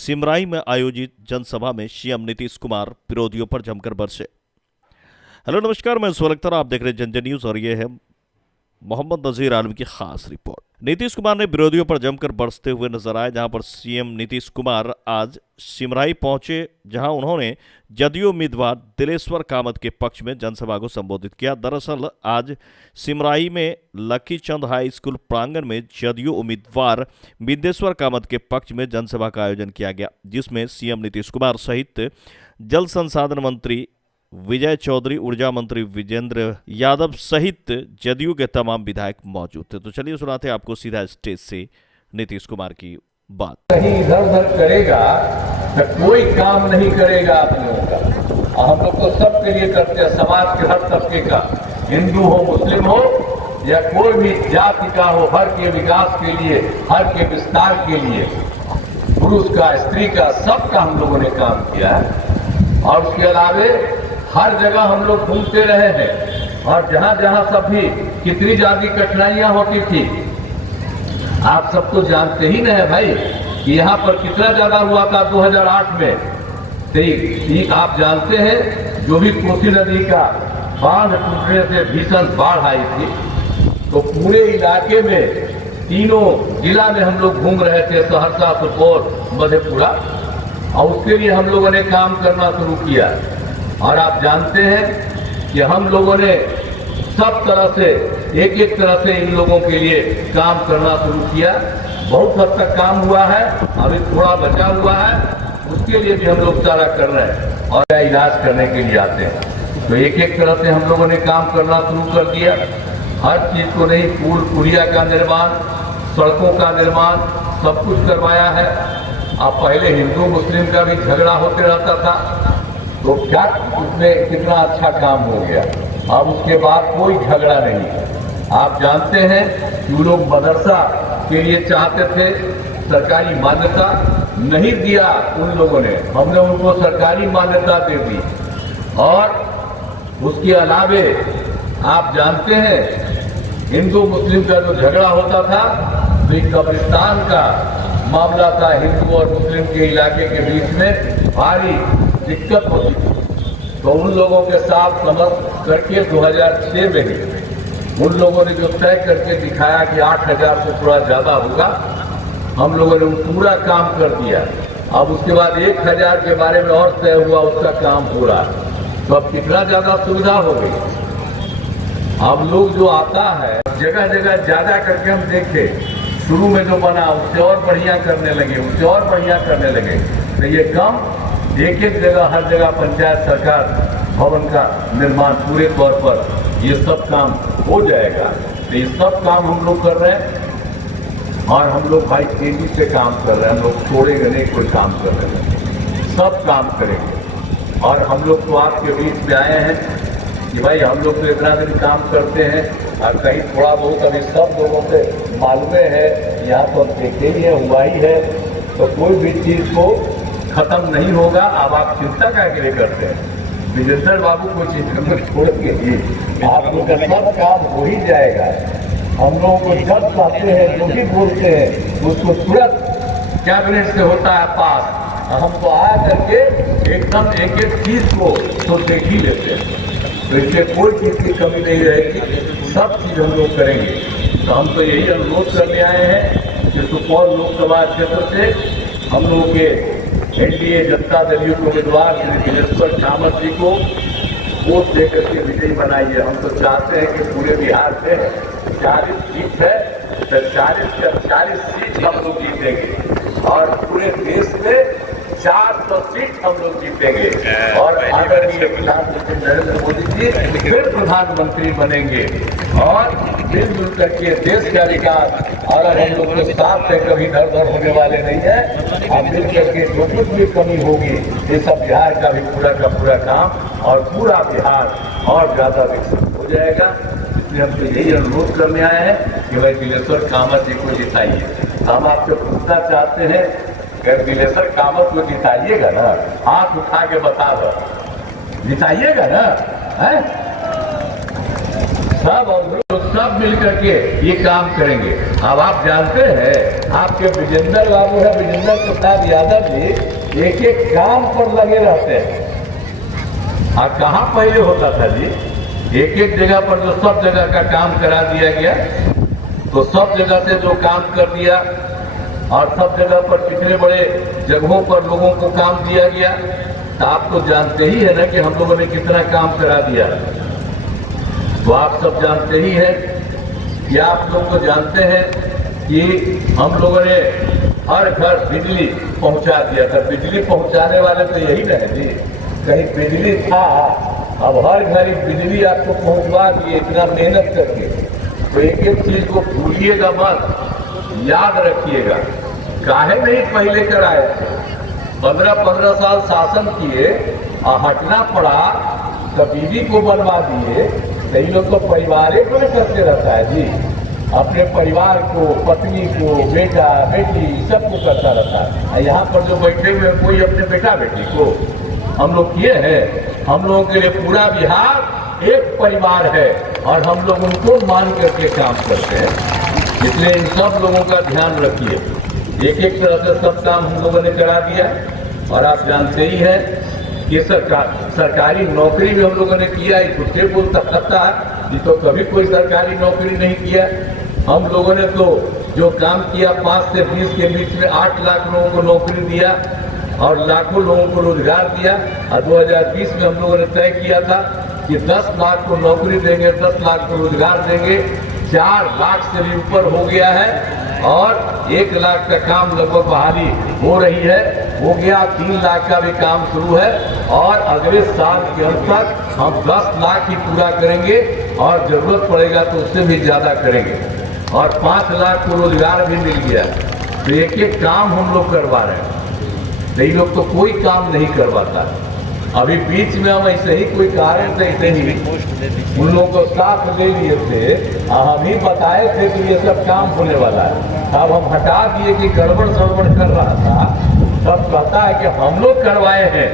सिमराई में आयोजित जनसभा में सीएम नीतीश कुमार विरोधियों पर जमकर बरसे। हेलो नमस्कार, मैं सुअल अख्तर, आप देख रहे हैं जनजन न्यूज और ये है मोहम्मद नजीर आलम की खास रिपोर्ट। नीतीश कुमार ने विरोधियों पर जमकर बरसते हुए नजर आए, जहां पर सीएम नीतीश कुमार आज सिमराई पहुंचे, जहां उन्होंने जदयू उम्मीदवार दिलेश्वर कामत के पक्ष में जनसभा को संबोधित किया। दरअसल आज सिमराई में लकी चंद हाई स्कूल प्रांगण में जदयू उम्मीदवार बिंदेश्वर कामत के पक्ष में जनसभा का आयोजन किया गया, जिसमें सीएम नीतीश कुमार सहित जल संसाधन मंत्री विजय चौधरी, ऊर्जा मंत्री विजेंद्र यादव सहित जदयू के तमाम विधायक मौजूद थे। तो चलिए सुनाते हैं आपको सीधा स्टेज से नीतीश कुमार की बात। कहीं इधर उधर करेगा तो कोई काम नहीं करेगा आप लोगों का। हम लोग तो सबके लिए करते हैं, समाज के हर तबके का, हिंदू हो मुस्लिम हो या कोई भी जाति का हो, हर के विकास के लिए, हर के विस्तार के लिए, पुरुष का स्त्री का सबका हम लोगों ने काम किया है। और उसके अलावे हर जगह हम लोग घूमते रहे हैं और जहां जहां सब भी कितनी ज्यादा कठिनाइयां होती थी आप सब तो जानते ही नहीं है भाई कि यहाँ पर कितना ज्यादा हुआ था 2008 में। तो आप जानते हैं जो भी कोसी नदी का बांध टूटने से भीषण बाढ़ आई थी, तो पूरे इलाके में तीनों जिला में हम लोग घूम रहे थे, सहरसा, सुपौल, मधेपुरा, और उसके लिए हम लोगों ने काम करना शुरू किया। और आप जानते हैं कि हम लोगों ने सब तरह से एक तरह से इन लोगों के लिए काम करना शुरू किया। बहुत हद तक काम हुआ है, अभी थोड़ा बचा हुआ है, उसके लिए भी हम लोग सारा कर रहे हैं और इलाज करने के लिए आते हैं। तो एक तरह से हम लोगों ने काम करना शुरू कर दिया। हर चीज को नहीं, पुल पुलिया का निर्माण, सड़कों का निर्माण, सब कुछ करवाया है। अब पहले हिंदू मुस्लिम का भी झगड़ा होते रहता था, तो क्या उसमें कितना अच्छा काम हो गया। अब उसके बाद कोई झगड़ा नहीं है। आप जानते हैं कि वो लोग मदरसा के लिए चाहते थे, सरकारी मान्यता नहीं दिया उन लोगों ने, हमने उनको सरकारी मान्यता दे दी। और उसके अलावे आप जानते हैं हिंदू मुस्लिम का जो झगड़ा होता था, तो एक कब्रिस्तान का मामला था, हिंदू और मुस्लिम के इलाके के बीच में भारी दिक्कत होती थी। तो उन लोगों के साथ समझ करके 2006 में ही उन लोगों ने जो तय करके दिखाया कि 8,000 से थोड़ा ज्यादा होगा, हम लोगों ने पूरा काम कर दिया। अब उसके बाद 1,000 के बारे में और तय हुआ, उसका काम हो रहा। तो अब कितना ज्यादा सुविधा हो गई। अब लोग जो आता है जगह जगह ज्यादा करके हम देखे, शुरू में जो बना उससे और बढ़िया करने लगे, उससे और बढ़िया करने लगे। तो ये काम एक जगह, हर जगह पंचायत सरकार भवन का निर्माण पूरे तौर पर ये सब काम हो जाएगा। तो ये सब काम हम लोग कर रहे हैं और हम लोग भाई तेजी से काम कर रहे हैं। हम लोग छोड़ेंगे नहीं, कोई काम कर रहे हैं, सब काम करेंगे। और हम लोग तो आपके बीच में आए हैं कि भाई हम लोग तो इतना दिन काम करते हैं और कहीं थोड़ा बहुत अभी सब लोगों से मालूम है, यहाँ तो देखे ही है, हुआ ही है। तो कोई भी चीज को खत्म नहीं होगा। अब आप चिंता क्या के लिए करते हैं? विजेंद्र बाबू को चिंता में छोड़ेंगे ही, आप लोग का सब काम हो ही जाएगा। हम लोगों को जब चाहते हैं, जो भी बोलते हैं, उसको तुरंत कैबिनेट से होता है पास। हम तो आ करके एकदम एक चीज को तो देख ही लेते हैं। तो इससे कोई चीज की कमी नहीं रहेगी, सब चीज हम लोग करेंगे। तो हम तो यही अनुरोध करने आए हैं कि सुपौल लोकसभा क्षेत्र से हम लोगों के एनडीए जनता दल युक्त उम्मीदवार श्री दिलेश्वर कामत जी को वोट देकर के विजयी बनाइए। हम तो चाहते हैं कि पूरे बिहार से 40 सीट है, तो 40 सीट हम लोग जीतेंगे और पूरे देश में 400 सीट हम लोग जीतेंगे और आदरणीय प्रधानमंत्री नरेंद्र मोदी जी फिर प्रधानमंत्री बनेंगे और मिलजुल करके देश का विकास। और हम लोग के साथ में कभी इधर उधर होने वाले नहीं है। हम मिल करके जो कुछ भी कमी होगी, ये सब बिहार का भी पूरा का पूरा काम और पूरा बिहार और ज्यादा विकसित हो जाएगा। इसलिए हम तो यही अनुरोध करने आए हैं कि भाई दिलेश्वर कामत जी को जिताइए। हम आपसे पूछना चाहते हैं, अगर दिलेश्वर कामत को जिताइएगा ना, हाथ उठा के बता दो, जिताइएगा ना? है सब और लोग सब मिलकर के ये काम करेंगे। अब आप जानते हैं आपके विजेंद्र बाबू है, विजेंद्र प्रसाद यादव जी एक एक काम पर लगे रहते हैं। और कहाँ पहले होता था जी, एक एक जगह पर जो सब जगह का काम करा दिया गया, तो सब जगह से जो काम कर दिया और सब जगह पर कितने बड़े जगहों पर लोगों को काम दिया गया। तो आप तो जानते ही है ना कि हम लोगों ने कितना काम करा दिया। तो आप सब जानते ही हैं कि आप लोग तो जानते हैं कि हम लोगों ने हर घर बिजली पहुंचा दिया था। बिजली पहुंचाने वाले तो यही ना है जी, कहीं बिजली था, अब हर घर बिजली आपको पहुंचवा दिए इतना मेहनत करके। तो एक एक चीज को भूलिएगा मत, याद रखिएगा। काहे नहीं पहले कराए, 15-15 साल शासन किए और हटना पड़ा तो बीवी को बनवा दिए। कई लोग तो परिवार को भी करते रहता है जी, अपने परिवार को, पत्नी को, बेटा बेटी सबको करता रहता है। यहाँ पर जो बैठे हुए कोई अपने बेटा बेटी को हम लोग किए हैं। हम लोगों के लिए पूरा बिहार एक परिवार है और हम लोग उनको मान करके काम करते हैं। इसलिए इन सब लोगों का ध्यान रखिए। एक एक तरह से सब काम हम लोगों ने करा दिया। और आप जानते ही हैं कि सरकारी नौकरी भी हम लोगों ने किया। ये कुछ बोलता करता है, ये तो कभी कोई सरकारी नौकरी नहीं किया। हम लोगों ने तो जो काम किया 5 से 20 के बीच में 8 लाख लोगों को नौकरी दिया और लाखों लोगों को रोजगार दिया। और 2020 में हम लोगों ने तय किया था कि 10 लाख को नौकरी देंगे, 10 लाख को रोजगार देंगे। 4 लाख से भी ऊपर हो गया है और 1 लाख का काम लगभग बहाली हो रही है, हो गया। 3 लाख का भी काम शुरू है और अगले साल के अंत तक हम 10 लाख ही पूरा करेंगे और जरूरत पड़ेगा तो उससे भी ज्यादा करेंगे। और 5 लाख को रोजगार भी मिल गया। तो एक एक काम हम लोग करवा रहे हैं। कई लोग तो कोई काम नहीं करवाता। अभी बीच में हम ऐसे ही कोई कारण से ऐसे ही उन लोगों को साथ ले लिए थे, हम ही बताए थे कि ये सब काम होने वाला है। अब हम हटा दिए कि गड़बड़ सड़बड़ कर रहा था। तब कहता है कि हम लोग करवाए हैं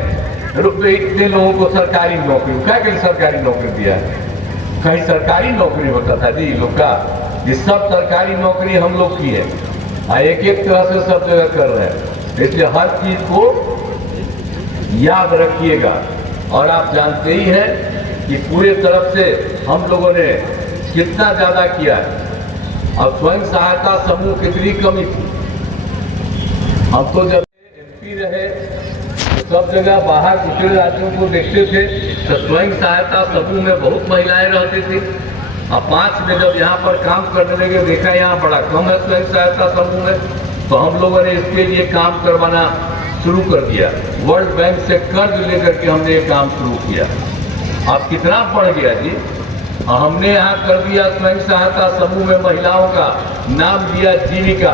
रुपये इतने लोगों को सरकारी नौकरी। क्या कहीं सरकारी नौकरी दिया है? कहीं सरकारी नौकरी होता था जी लोग का? ये सब सरकारी नौकरी हम लोग की है। एक एक तरह से सब जगह कर रहे हैं। इसलिए हर चीज को याद रखिएगा। और आप जानते ही हैं कि पूरे तरफ से हम लोगों ने कितना ज्यादा किया है। अब स्वयं सहायता समूह कितनी कमी थी। हम तो जब एमपी रहे तो सब जगह बाहर दूसरे राज्यों को देखते थे तो स्वयं सहायता समूह में बहुत महिलाएं रहती थी। अब 5 में जब यहाँ पर काम करने लगे देखा यहाँ बड़ा कम है स्वयं सहायता समूह में, तो हम लोगों ने इसके लिए काम करवाना शुरू कर दिया। वर्ल्ड बैंक से कर्ज लेकर के हमने ये काम शुरू किया। अब कितना बढ़ गया जी। हमने यहाँ कर दिया स्वयं सहायता समूह में महिलाओं का नाम दिया जीविका।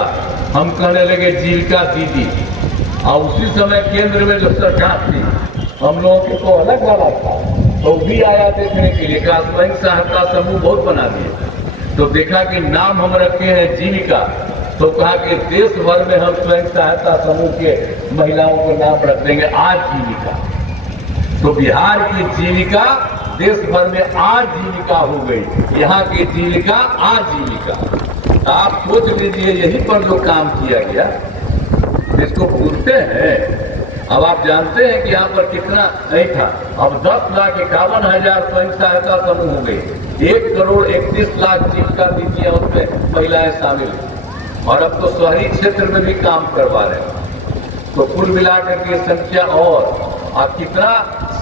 हम कहने लगे जीविका दीदी। और उसी समय केंद्र में जो सरकार थी हम लोगों के तो अलग वाला था, तो भी आया देखने के लिए। कहा स्वयं सहायता समूह बहुत बना दिए, तो देखा कि नाम हम रखे हैं जीविका, तो कहा कि देश भर में हम स्वयं सहायता समूह के महिलाओं को नाम रख देंगे आजीविका। तो बिहार की जीविका देश भर में आजीविका हो गई। यहाँ की जीविका आजीविका। आप सोच लीजिए यहीं पर जो काम किया गया इसको भूलते हैं। अब आप जानते हैं कि यहाँ पर कितना नहीं था। अब 10,51,000 स्वयं सहायता समूह हो गई। 1,31,00,000 जीविका दीदियां उसमें महिलाएं शामिल हैं। और अब तो शहरी क्षेत्र में भी काम करवा रहे हैं। तो कुल मिलाकर के संख्या और आप कितना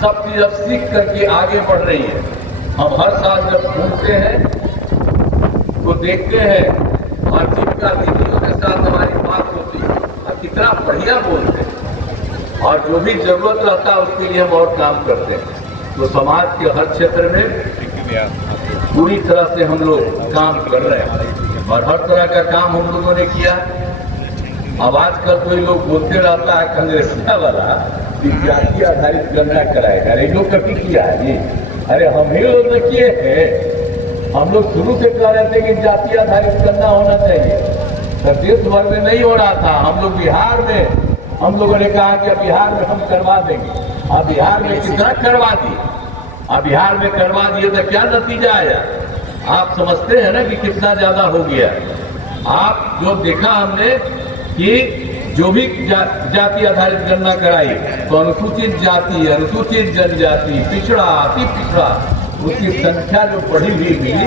सब चीज अब सीख करके आगे बढ़ रही है। हम हर साल जब घूमते हैं तो देखते हैं और जीविका दीदियों के साथ हमारी बात होती है और कितना बढ़िया बोलते हैं और जो भी जरूरत रहता है उसके लिए हम और काम करते हैं। तो समाज के हर क्षेत्र में पूरी तरह से हम लोग काम कर रहे हैं और हर तरह का काम हम लोगों ने किया। अब आजकल कोई लोग बोलते रहता है कांग्रेसिया वाला कि जाति आधारित गणना कराएगा। अरे लोग कभी किया है जी? अरे हम ही लोग ने किए हैं। हम लोग शुरू से कह रहे थे कि जाति आधारित गणना होना चाहिए, तो देश भर में नहीं हो रहा था। हम लोग बिहार में हम लोगों ने कहा कि बिहार में हम करवा देंगे। अब बिहार में कितना करवा दिए। अब बिहार में करवा दिए तो क्या नतीजा आया? आप समझते हैं ना कि कितना ज्यादा हो गया। आप जो देखा हमने कि जो भी जाति आधारित गणना कराई तो अनुसूचित जाति, अनुसूचित जनजाति, पिछड़ा, अति पिछड़ा, उसकी संख्या जो बढ़ी हुई मिली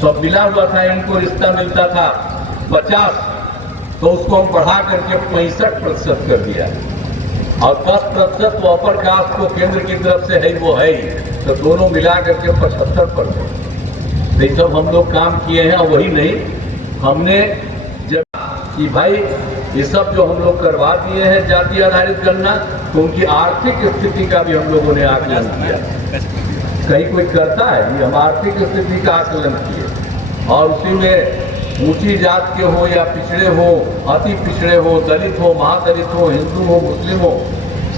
तो मिला हुआ था, इनको रिश्ता मिलता था 50, तो उसको हम बढ़ा करके 65% कर दिया और 10% तो अपर कास्ट को केंद्र की तरफ से है, वो है ही, तो दोनों मिला करके 75%। तो ये सब हम लोग काम किए हैं। और वही नहीं, हमने जब कि भाई ये सब जो हम लोग करवा दिए हैं जाति आधारित गणना, तो उनकी आर्थिक स्थिति का भी हम लोगों ने आकलन किया। कहीं कोई करता है, ये हम आर्थिक स्थिति का आकलन किए और उसी में ऊंची जात के हो या पिछड़े हो, अति पिछड़े हो, दलित हो, महादलित हो, हिंदू हो, मुस्लिम हो,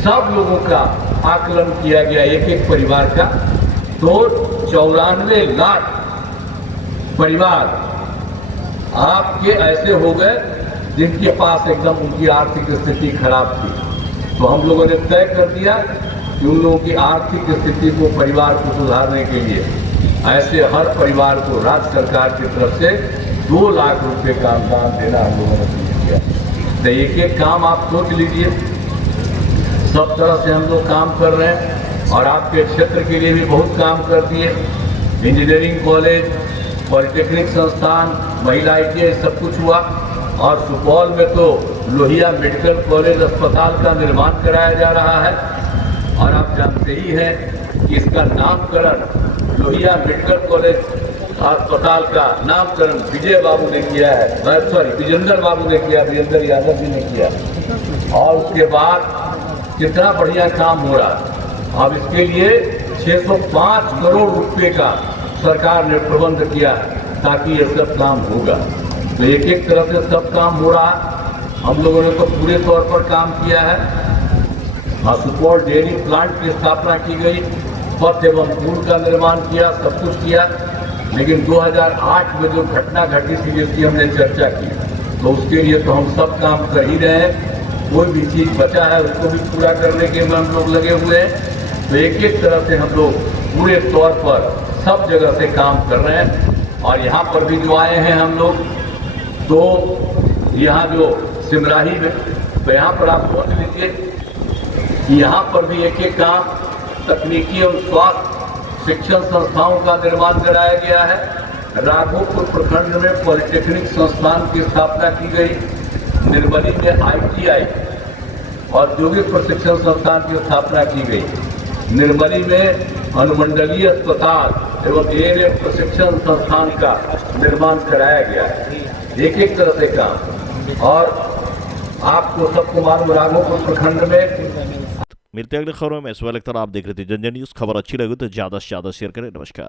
सब लोगों का आकलन किया गया एक एक परिवार का। तो 94 लाख परिवार आपके ऐसे हो गए जिनके पास एकदम उनकी आर्थिक स्थिति खराब थी। तो हम लोगों ने तय कर दिया कि उन लोगों की आर्थिक स्थिति को, परिवार को सुधारने के लिए ऐसे हर परिवार को राज्य सरकार की तरफ से 2 लाख रुपए का अनुदान देना हम लोगों ने शुरू किया। तो एक एक काम आप सोच लीजिए, सब तरह से हम लोग काम कर रहे हैं और आपके क्षेत्र के लिए भी बहुत काम कर दिए। इंजीनियरिंग कॉलेज, पॉलिटेक्निक संस्थान, महिला ITI सब कुछ हुआ और सुपौल में तो लोहिया मेडिकल कॉलेज अस्पताल का निर्माण कराया जा रहा है। और आप जानते ही हैं कि इसका नामकरण लोहिया मेडिकल कॉलेज अस्पताल का नामकरण विजय बाबू ने किया है, सॉरी विजेंद्र बाबू ने किया, विजेंद्र यादव जी ने किया। और उसके बाद कितना बढ़िया काम हो रहा है। अब इसके लिए 605 करोड़ रुपए का सरकार ने प्रबंध किया ताकि ये सब काम होगा। तो एक एक तरह से सब काम हो रहा है। हम लोगों ने तो पूरे तौर पर काम किया है। सुपौल डेयरी प्लांट की स्थापना की गई, पथ एवं पुल का निर्माण किया, सब कुछ किया। लेकिन 2008 में जो घटना घटी थी जिसकी हमने चर्चा की, तो उसके लिए तो हम सब काम कर ही रहे हैं। कोई भी चीज बचा है उसको भी पूरा करने के में हम लोग लगे हुए हैं। तो एक एक तरह से हम लोग पूरे तौर पर सब जगह से काम कर रहे हैं। और यहाँ पर भी जो आए हैं हम लोग, तो यहाँ जो सिमराही में, तो यहाँ पर आप सोच लीजिए कि यहाँ पर भी एक एक काम तकनीकी एवं स्वास्थ्य शिक्षण संस्थाओं का निर्माण कराया गया है। राघोपुर प्रखंड में पॉलिटेक्निक संस्थान की स्थापना की गई। निर्मली में ITI औद्योगिक प्रशिक्षण संस्थान की स्थापना की गई। निर्मली में अनुमंडलीय अस्पताल एवं ANM प्रशिक्षण संस्थान का निर्माण कराया गया है। एक एक तरह से काम। और आपको सबको मालूम, राघोपुर प्रखंड में मिलते हैं अगली खबरों में। इस वक्त आप देख रहे थे जनजन न्यूज। खबर अच्छी लगी तो ज्यादा से ज्यादा शेयर करें। नमस्कार।